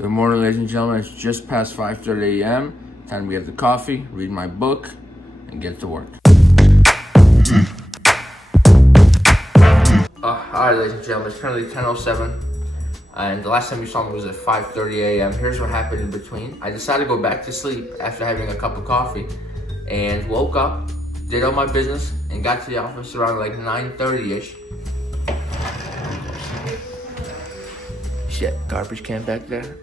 Good morning, ladies and gentlemen. It's just past 5:30 a.m. Time to get the coffee, read my book, and get to work. Alright, ladies and gentlemen, it's currently 10:07, and the last time you saw me was at 5:30 a.m. Here's what happened in between. I decided to go back to sleep after having a cup of coffee, and woke up, did all my business, and got to the office around like 9:30ish. Shit, garbage can back there.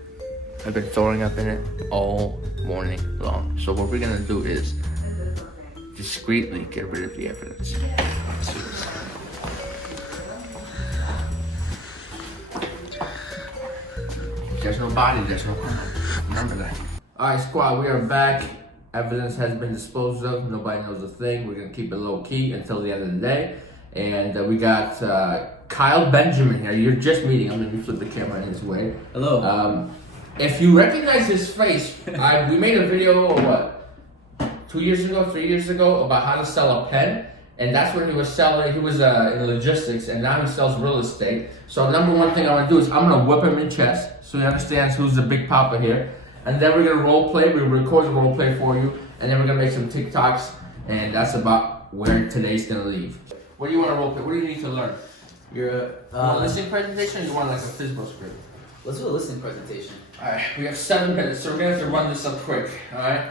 I've been throwing up in it all morning long. So what we're gonna do is discreetly get rid of the evidence. Let's do this. There's no body, there's no crime. Remember that. Alright, squad, we are back. Evidence has been disposed of. Nobody knows a thing. We're gonna keep it low key until the end of the day. And we got Kyle Benjamin here. You're just meeting him. Let me flip the camera in his way. Hello. If you recognize his face, we made a video, 3 years ago, about how to sell a pen. And that's what he was selling. He was in logistics, and now he sells real estate. So number one thing I want to do is I'm going to whip him in chess so he understands who's the big papa here. And then we're going to role play. We'll record the role play for you. And then we're going to make some TikToks. And that's about where today's going to leave. What do you want to role play? What do you need to learn? You're a listening presentation, or you want like a physical script? Let's do a listening presentation. Alright, we have 7 minutes, so we're gonna have to run this up quick, alright?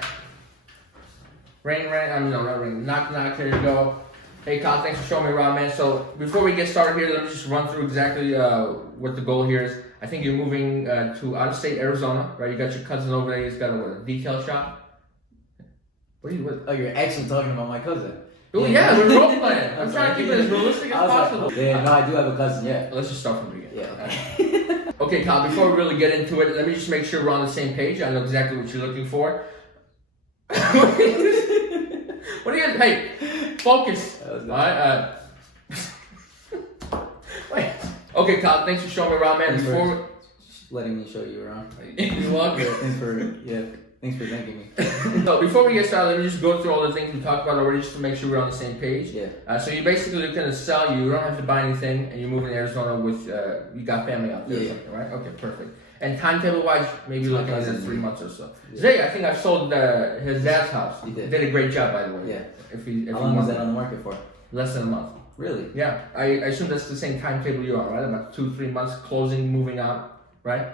Knock, knock, here you go. Hey Kyle, thanks for showing me around, man. So, before we get started here, let me just run through exactly what the goal here is. I think you're moving to out-of-state Arizona, right? You got your cousin over there, he's got a detail shop. What? Oh, you're actually talking about my cousin. Oh yeah, we're role playing. I'm trying to keep it as realistic as possible. Yeah, no, I do have a cousin, yeah. Let's just start from the beginning. Yeah, okay. Okay, Kyle, before we really get into it, let me just make sure we're on the same page. I know exactly what you're looking for. What are you, hey, focus. Alright, wait. Okay, Kyle, thanks for showing me around, man. Just letting me show you around. You're welcome. Thanks for thanking me. So before we get started, let me just go through all the things we talked about already just to make sure we're on the same page. Yeah. So you basically looking to sell, you don't have to buy anything, and you're moving to Arizona with, you got family out there or something, right? Okay, perfect. And timetable-wise, maybe looking at 3 months or so. Yeah. Zay, I think I've sold his dad's house. You did. Did a great job, by the way. Yeah. If How long was that on the market for? Less than a month. Really? Yeah. I assume that's the same timetable you are, right? About 2-3 months, closing, moving out, right?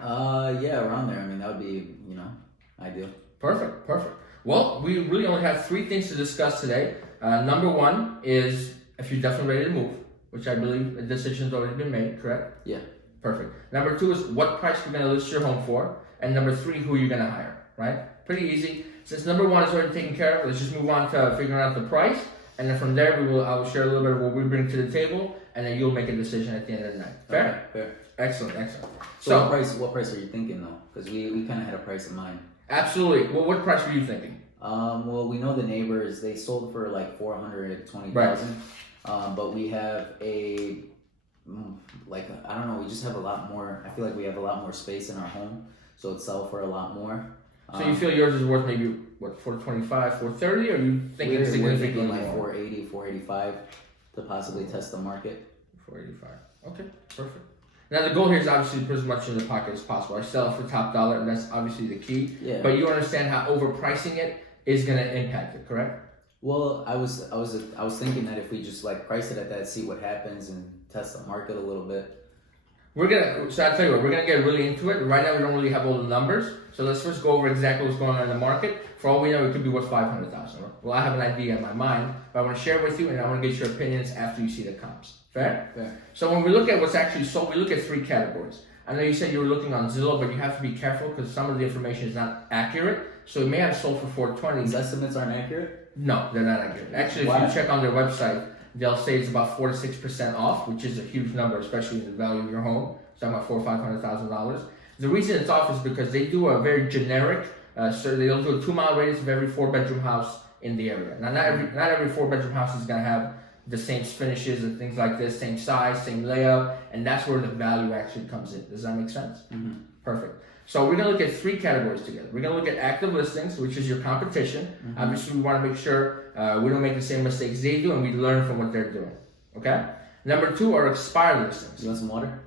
Yeah, around there. I mean, that would be, ideal. Perfect. Well, we really only have 3 things to discuss today. Number 1 is if you're definitely ready to move, which I believe a decision's already been made, correct? Yeah. Perfect. Number 2 is what price you're going to list your home for. And number 3, who you're going to hire, right? Pretty easy. Since number 1 is already taken care of, let's just move on to figuring out the price. And then from there, I will share a little bit of what we bring to the table, and then you'll make a decision at the end of the night. Fair? Okay, fair. Excellent. So what price are you thinking, though? Because we kind of had a price in mind. Absolutely. Well, what price were you thinking? Well, we know the neighbors, they sold for like $420,000. Right. But we have I don't know, we just have a lot more. I feel like we have a lot more space in our home, so it'd sell for a lot more. So you feel yours is worth maybe, $425, $430, or are you thinking we're significantly thinking like more? $480, $485 to possibly test the market. $485. Okay, perfect. Now the goal here is obviously put as much in the pocket as possible. I sell it for top dollar, and that's obviously the key. Yeah. But you understand how overpricing it is going to impact it, correct? Well, I was thinking that if we just like price it at that, see what happens, and test the market a little bit. So I'll tell you what, we're gonna get really into it. Right now we don't really have all the numbers, so let's first go over exactly what's going on in the market. For all we know, it could be worth $500,000. Well, I have an idea in my mind, but I want to share it with you, and I want to get your opinions after you see the comps. Fair? Fair. So when we look at what's actually sold, we look at 3 categories. I know you said you were looking on Zillow, but you have to be careful because some of the information is not accurate. So it may have sold for $420. These estimates aren't accurate? No, they're not accurate. Actually, if you check on their website, they'll say it's about 4 to 6% off, which is a huge number, especially in the value of your home. It's about $400,000 or $500,000. The reason it's off is because they do a very generic, so they don't do a 2-mile radius of every 4-bedroom house in the area. Now, not every 4-bedroom house is gonna have the same finishes and things like this, same size, same layout, and that's where the value actually comes in. Does that make sense? Mm-hmm. Perfect. So we're gonna look at 3 categories together. We're gonna look at active listings, which is your competition. Mm-hmm. Obviously, we want to make sure we don't make the same mistakes they do, and we learn from what they're doing. Okay. Number 2 are expired listings. You want some water?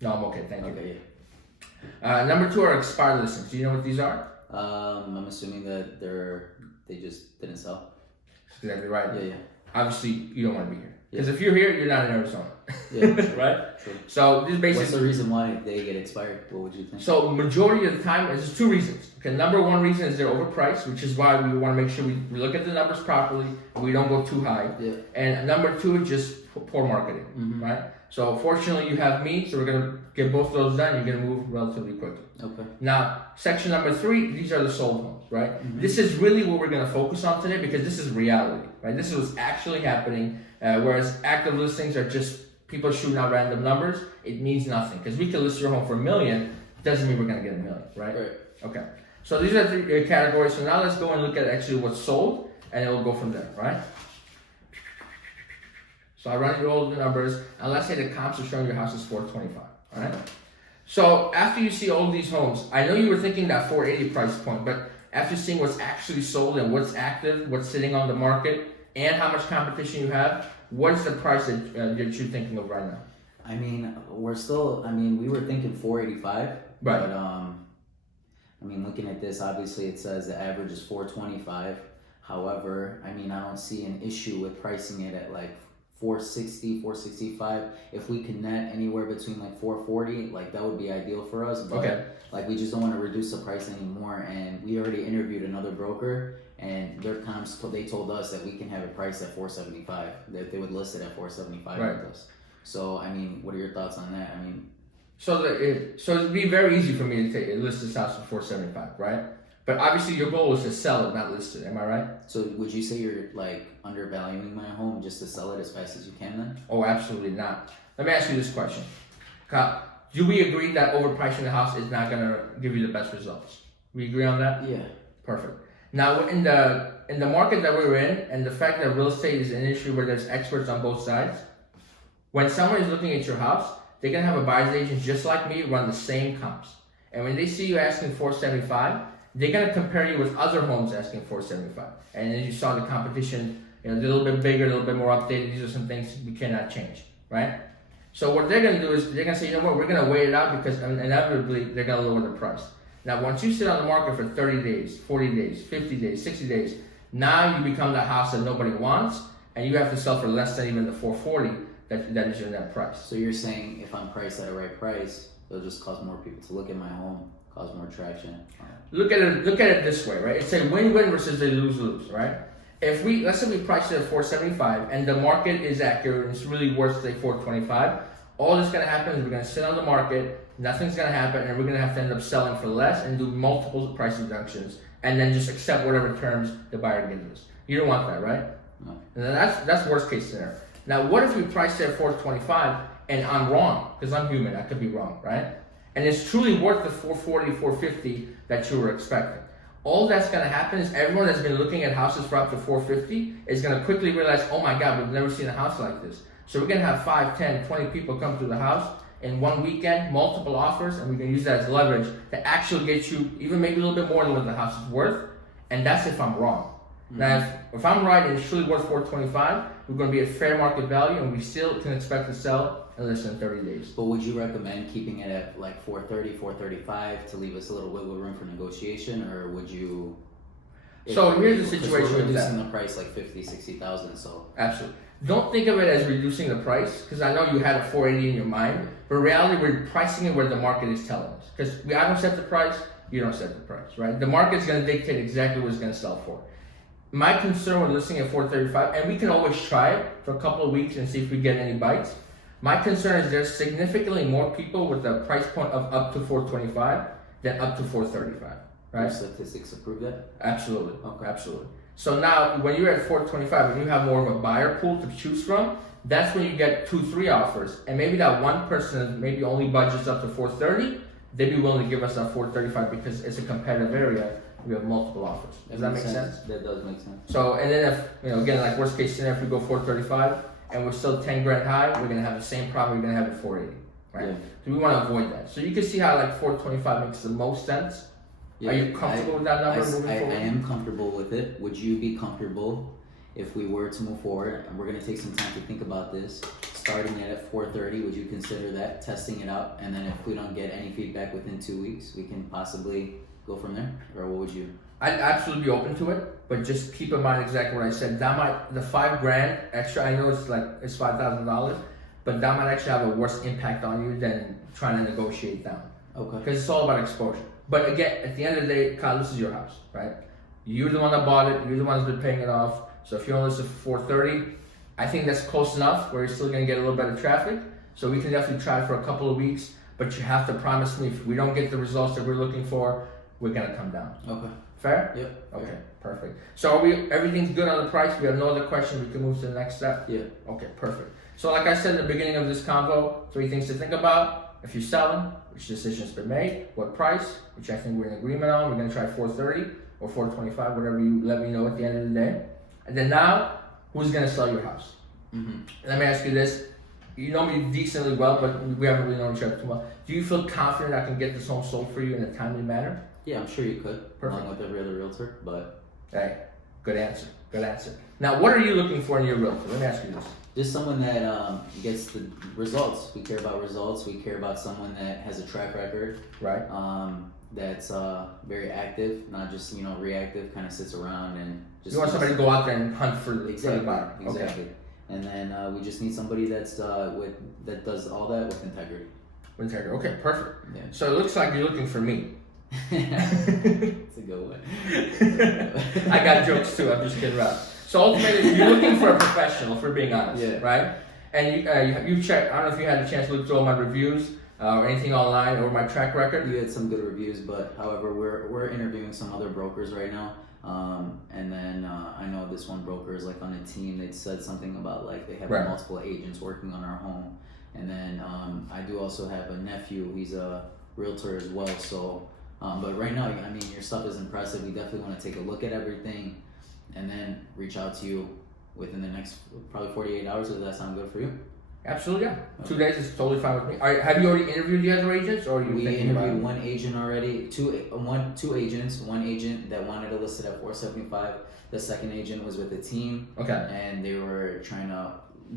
No, I'm okay. Thank you. Okay. Yeah. Number 2 are expired listings. Do you know what these are? I'm assuming that they just didn't sell. That's exactly right. Yeah. Obviously, you don't want to be here. Because if you're here, you're not in Arizona. Yeah, true, right? True. So this basically. What's the reason why they get expired? What would you think? So majority of the time, there's 2 reasons. Okay, number 1 reason is they're overpriced, which is why we want to make sure we look at the numbers properly and we don't go too high. Yeah. And number 2 is just poor marketing, right? So fortunately, you have me, so we're gonna get both of those done. You're gonna move relatively quickly. Okay. Now, section number 3, these are the sold homes, right? This is really what we're gonna focus on today because this is reality, right? This is what's actually happening. Whereas active listings are just people shooting out random numbers. It means nothing because we can list your home for $1 million. Doesn't mean we're gonna get $1 million, right? Right. Okay. So these are 3 categories. So now let's go and look at actually what's sold, and it will go from there, right? So I run you all the numbers, and let's say the comps are showing your house is 425, all right? So after you see all these homes, I know you were thinking that 480 price point, but after seeing what's actually sold and what's active, what's sitting on the market, and how much competition you have, what's the price that you're thinking of right now? I mean, we were thinking 485. Right. But, I mean, looking at this, obviously it says the average is 425. However, I mean, I don't see an issue with pricing it at like 460, 465. If we can net anywhere between like 440, like that would be ideal for us. But like we just don't want to reduce the price anymore. And we already interviewed another broker, and their comps, they told us that we can have it priced at 475. That they would list it at 475 with us. So I mean, what are your thoughts on that? I mean, so it'd be very easy for me to list this house for 475, right? But obviously your goal is to sell it, not list it. Am I right? So would you say you're like undervaluing my home just to sell it as fast as you can then? Oh, absolutely not. Let me ask you this question. Kyle, do we agree that overpricing the house is not going to give you the best results? We agree on that? Yeah. Perfect. Now, in the market that we're in, and the fact that real estate is an issue where there's experts on both sides, when someone is looking at your house, they're going to have a buyer's agent just like me run the same comps. And when they see you asking 475, they're going to compare you with other homes asking 475. And as you saw the competition, a little bit bigger, a little bit more updated. These are some things we cannot change, right? So what they're going to do is they're going to say, you know what, we're going to wait it out because inevitably they're going to lower the price. Now, once you sit on the market for 30 days, 40 days, 50 days, 60 days, now you become the house that nobody wants, and you have to sell for less than even the 440 that is your net price. So you're saying if I'm priced at a right price, it'll just cause more people to look at my home, cause more traction. Look at it this way, right? It's a win-win versus a lose-lose, right? If let's say we price it at 475 and the market is accurate and it's really worth say 425, all that's gonna happen is we're gonna sit on the market, nothing's gonna happen, and we're gonna have to end up selling for less and do multiple price reductions and then just accept whatever terms the buyer gives us. You don't want that, right? No. And then that's worst case scenario. Now, what if we price it at 425 and I'm wrong? Because I'm human, I could be wrong, right? And it's truly worth the 440, 450 that you were expecting. All that's going to happen is everyone that's been looking at houses for up to 450 is going to quickly realize, oh my God, we've never seen a house like this. So we're going to have 5, 10, 20 people come through the house in one weekend, multiple offers, and we can use that as leverage to actually get you even maybe a little bit more than what the house is worth. And that's if I'm wrong. Now, if I'm right and it's truly worth 425, we're going to be at fair market value and we still can expect to sell in less than 30 days. But would you recommend keeping it at like 430, 435 to leave us a little wiggle room for negotiation, or would you? So here's the situation we're with that. reducing the price like 50, 60,000, so. Absolutely. Don't think of it as reducing the price, because I know you had a 480 in your mind, but in reality, we're pricing it where the market is telling us. Because I don't set the price, you don't set the price, right? The market's going to dictate exactly what it's going to sell for. My concern with listing at 435, and we can always try it for a couple of weeks and see if we get any bites. My concern is there's significantly more people with a price point of up to 425 than up to 435, right? Your statistics approve that? Absolutely. Okay. Absolutely. So now, when you're at 425 and you have more of a buyer pool to choose from, that's when you get 2, 3 offers, and maybe that one person maybe only budgets up to 430. They'd be willing to give us that 435 because it's a competitive area. We have multiple offers. Does that make sense? That does make sense. So, and then if, again, like worst case scenario, if we go 435 and we're still 10 grand high, we're going to have the same problem we're going to have at 480, right? Yeah. So we want to avoid that. So you can see how like 425 makes the most sense. Yeah, Are you comfortable with that number moving forward? I am comfortable with it. Would you be comfortable if we were to move forward, and we're gonna take some time to think about this, starting it at 4:30, would you consider that, testing it out, and then if we don't get any feedback within 2 weeks, we can possibly go from there, or what would you? I'd absolutely be open to it, but just keep in mind exactly what I said. That might, the $5,000 extra, I know it's $5,000, but that might actually have a worse impact on you than trying to negotiate down. Okay. Because it's all about exposure. But again, at the end of the day, Kyle, this is your house, right? You're the one that bought it. You're the one that's been paying it off. So if you only list it for 430, I think that's close enough where you're still going to get a little bit of traffic. So we can definitely try for a couple of weeks, but you have to promise me if we don't get the results that we're looking for, we're going to come down. Okay. Fair? Yep. Okay, perfect. So everything's good on the price? We have no other questions? We can move to the next step? Yeah. Okay, perfect. So like I said in the beginning of this convo, 3 things to think about. If you're selling, which decision's been made, what price, which I think we're in agreement on. We're going to try 430 or 425, whatever you let me know at the end of the day. And then now, who's going to sell your house? Mm-hmm. Let me ask you this. You know me decently well, but we haven't really known each other too well. Do you feel confident I can get this home sold for you in a timely manner? Yeah, I'm sure you could, Perfect. along with every other realtor, but... Hey, good answer, good answer. Now, what are you looking for in your realtor? Let me ask you this. Just someone that gets the results. We care about results. We care about someone that has a track record. Right. That's very active, not just reactive. Kind of sits around and just. You want somebody to go out there and hunt for the buyer. Exactly. Okay. And then we just need somebody that does all that with integrity. With integrity. Okay, perfect. Yeah. So it looks like you're looking for me. It's a good one. I got jokes too. I'm just kidding around. So ultimately, you're looking for a professional, for being honest, yeah. right? And you checked. I don't know if you had a chance to look through all my reviews or anything online or my track record. You had some good reviews, but however, we're interviewing some other brokers right now. And then I know this one broker is like on a team. They said something about like they have Right. multiple agents working on our home. And then I do also have a nephew. He's a realtor as well. So, but right now, I mean, your stuff is impressive. We definitely want to take a look at everything and then reach out to you within the next probably 48 hours. Does that sound good for you? Absolutely, yeah. Okay. 2 days is totally fine with me. Have you already interviewed the other agents, or are you We thinking about interviewed it? one agent already, two agents. One agent that wanted to list it at 475. The second agent was with a team. Okay. And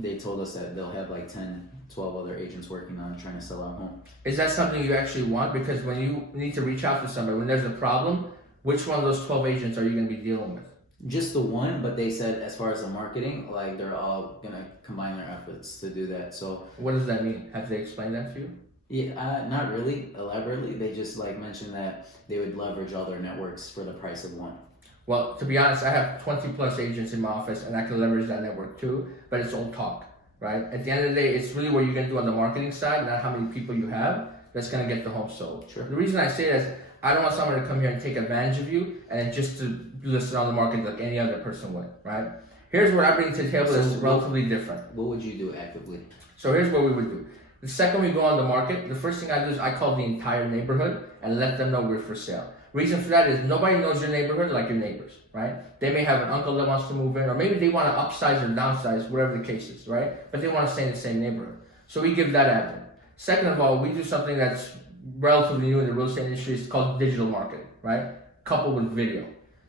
they told us that they'll have like 10, 12 other agents working on trying to sell our home. Is that something you actually want? Because when you need to reach out to somebody, when there's a problem, which one of those 12 agents are you going to be dealing with? Just the one, but they said as far as the marketing, like they're all gonna combine their efforts to do that. So what does that mean? Have they explained that to you? yeah, not really elaborately. They just like mentioned that they would leverage all their networks for the price of one. Well, to be honest, I have 20 plus agents in my office and I can leverage that network too, but it's all talk, right? At the end of the day, it's really what you're gonna do on the marketing side, not how many people you have that's gonna get the home sold. Sure. The reason I say that is I don't want someone to come here and take advantage of you and then just to list it on the market like any other person would, right? Here's what I bring to the table that's relatively different. What would you do actively? So here's what we would do. The second we go on the market, the first thing I do is I call the entire neighborhood and let them know we're for sale. Reason for that is nobody knows your neighborhood like your neighbors, right? They may have an uncle that wants to move in, or maybe they want to upsize or downsize, whatever the case is, right? But they want to stay in the same neighborhood. So we give that avenue. Second of all, we do something that's relatively new in the real estate industry. It's called digital marketing, right? Coupled with video.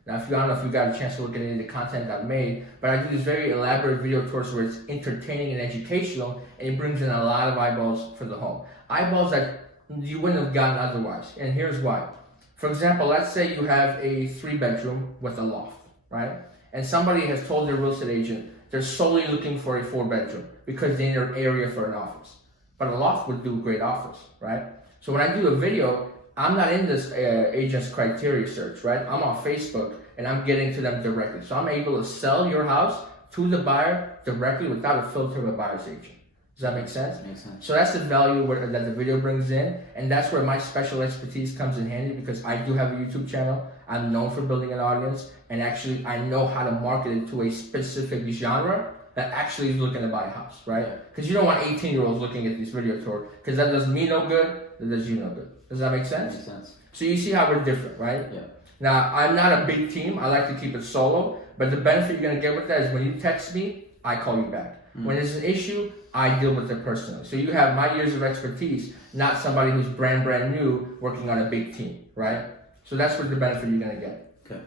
Now, I don't know if you got a chance to look at any of the content I've made, but I do this very elaborate video course where it's entertaining and educational, and it brings in a lot of eyeballs for the home. Eyeballs that you wouldn't have gotten otherwise, and here's why. For example, let's say you have a 3-bedroom with a loft, right? And somebody has told their real estate agent they're solely looking for a 4-bedroom because they need an area for an office. But a loft would do a great office, right? So when I do a video, I'm not in this agent's criteria search, right? I'm on Facebook and I'm getting to them directly. So I'm able to sell your house to the buyer directly without a filter of a buyer's agent. Does that make sense? Makes sense. So that's the value that the video brings in, and that's where my special expertise comes in handy because I do have a YouTube channel. I'm known for building an audience, and actually I know how to market it to a specific genre that actually is looking to buy a house, right? Because you don't want 18-year-olds looking at this video tour, because that does me no good, that does you no good. Does that make sense? Makes sense. So you see how we're different, right? Yeah. Now, I'm not a big team. I like to keep it solo, but the benefit you're going to get with that is when you text me, I call you back. When there's an issue, I deal with it personally. So you have my years of expertise, not somebody who's brand new working on a big team, right? So that's what the benefit you're going to get. Okay.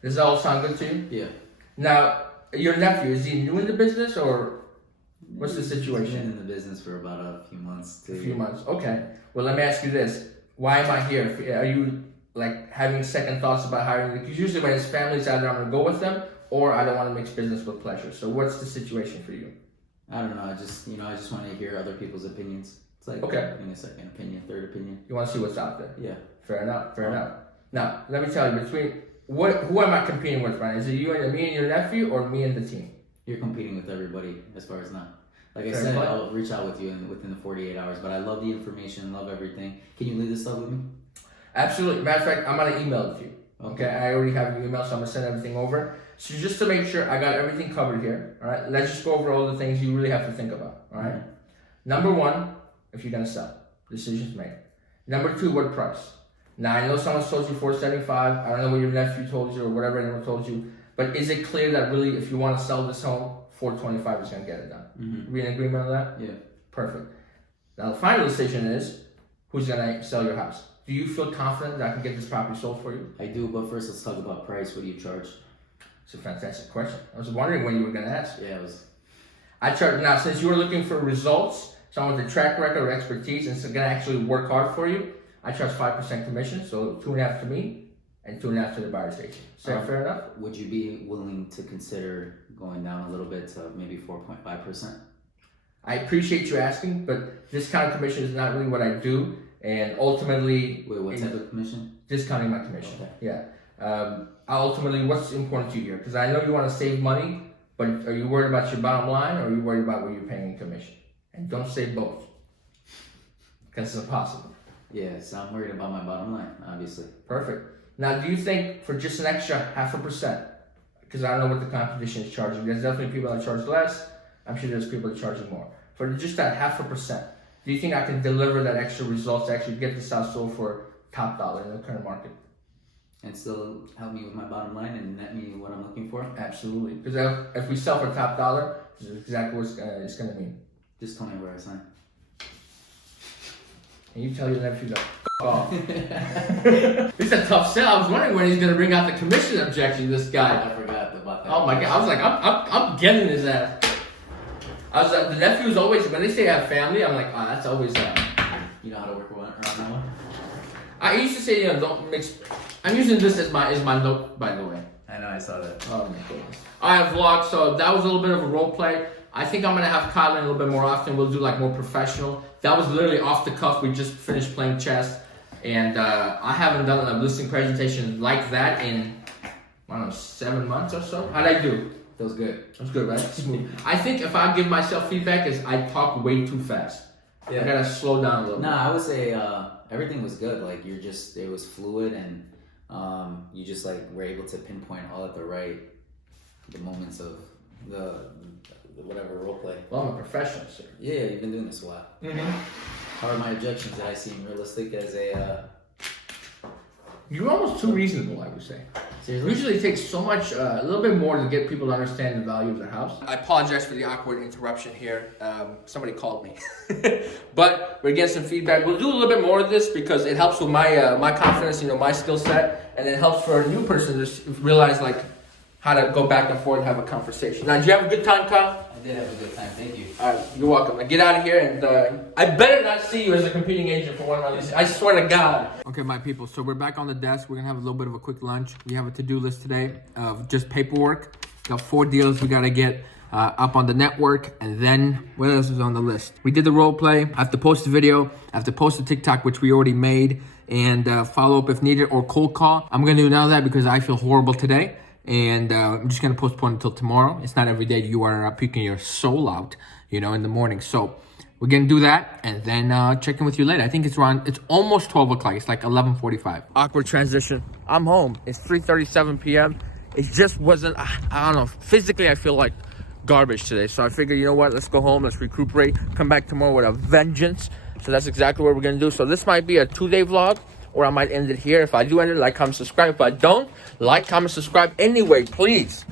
Does that all sound good to you? Yeah. Now, your nephew, is he new in the business or what's the He's situation? been in the business for about a few months. A few months. Okay. Well, let me ask you this: why am I here? Are you like having second thoughts about hiring? Because usually when it's families, either I'm gonna go with them or I don't want to mix business with pleasure. So what's the situation for you? I don't know. I just want to hear other people's opinions. It's like getting a second opinion, third opinion. You want to see what's out there. Yeah. Fair enough. Fair enough. Now, let me tell you, who am I competing with, Ryan? Is it me and your nephew, or me and the team? You're competing with everybody as far as now. Like I Fair said, enough. I'll reach out with you within the 48 hours. But I love the information, love everything. Can you leave this stuff with me? Absolutely. Matter of fact, I'm gonna email it to you. Okay. I already have your email, so I'm gonna send everything over. So just to make sure I got everything covered here. All right. Let's just go over all the things you really have to think about. All right. Number one, if you're gonna sell, decisions made. Number two, what price? Now I know someone's told you $475. I don't know what your nephew told you or whatever anyone told you, but is it clear that really, if you want to sell this home, $425 is gonna get it done? Mm-hmm. We in agreement on that? Yeah. Perfect. Now the final decision is who's gonna sell your house. Do you feel confident that I can get this property sold for you? I do, but first let's talk about price. What do you charge? It's a fantastic question. I was wondering when you were gonna ask. Yeah, it was. I charge now since you were looking for results, someone with a track record or expertise, and it's gonna actually work hard for you. I charge 5% commission, so 2.5 to me and 2.5 to the buyer's agent. Is that fair enough? Would you be willing to consider going down a little bit to maybe 4.5%? I appreciate you asking, but discounted commission is not really what I do, and ultimately. Wait, what type of commission? Discounting my commission. Okay. Yeah. Ultimately, what's important to you here? Because I know you want to save money, but are you worried about your bottom line, or are you worried about what you're paying in commission? And don't say both, because it's impossible. Yes, I'm worried about my bottom line, obviously. Perfect. Now, do you think for just an extra 0.5%, because I don't know what the competition is charging, there's definitely people that charge less. I'm sure there's people that are charging more. For just that 0.5%, do you think I can deliver that extra results to actually get this house sold for top dollar in the current market? And still help me with my bottom line and net me what I'm looking for? Absolutely. Because if we sell for top dollar, this is exactly what it's going to mean. Just tell me where I sign. And you tell your nephew to off. It's a tough sell. I was wondering when he's going to bring out the commission objection, this guy. I forgot about that. Oh my God. I was like, I'm getting his ass. I was the nephew's always, when they say I have family, I'm like, oh, that's always You know how to work around that one? I used to say, don't mix. I'm using this as my note, by the way. I know, I saw that. Oh my goodness. Alright, vlog. So that was a little bit of a role play. I think I'm gonna have Kylan a little bit more often. We'll do like more professional. That was literally off the cuff. We just finished playing chess, and I haven't done a listing presentation like that in I don't know 7 months or so. How'd I do? That was good. That was good, right? Smooth. I think if I give myself feedback, is I talk way too fast. Yeah. I gotta slow down a little. Nah, I would say everything was good. Like it was fluid, and you just like were able to pinpoint all at the moments of the whatever role play. Well, I'm a professional, sir. Yeah, you've been doing this a while. How are my objections? Did I seem realistic as a? You're almost too reasonable, I would say. Seriously? Usually it takes so much, a little bit more to get people to understand the value of the house. I apologize for the awkward interruption here. Somebody called me. But we're getting some feedback. We'll do a little bit more of this because it helps with my confidence, my skill set. And it helps for a new person to realize like how to go back and forth and have a conversation. Now, did you have a good time, Kyle? I did have a good time. Thank you. All right, you're welcome. Now get out of here, and I better not see you as a competing agent for one of these. I swear to God. Okay, my people. So we're back on the desk. We're gonna have a little bit of a quick lunch. We have a to-do list today of just paperwork. Got 4 deals we gotta get up on the network, and then what else is on the list? We did the role play. I have to post a video. I have to post a TikTok, which we already made, and follow up if needed or cold call. I'm gonna do none of that because I feel horrible today. And I'm just going to postpone until tomorrow. It's not every day you are puking your soul out, in the morning. So we're going to do that and then check in with you later. I think it's almost 12 o'clock. It's like 11:45. Awkward transition. I'm home. It's 3:37 p.m. It just wasn't, I don't know. Physically, I feel like garbage today. So I figured, you know what? Let's go home. Let's recuperate. Come back tomorrow with a vengeance. So that's exactly what we're going to do. So this might be a 2-day vlog, or I might end it here. If I do end it, like, comment, subscribe. If I don't, like, comment, subscribe. Anyway, please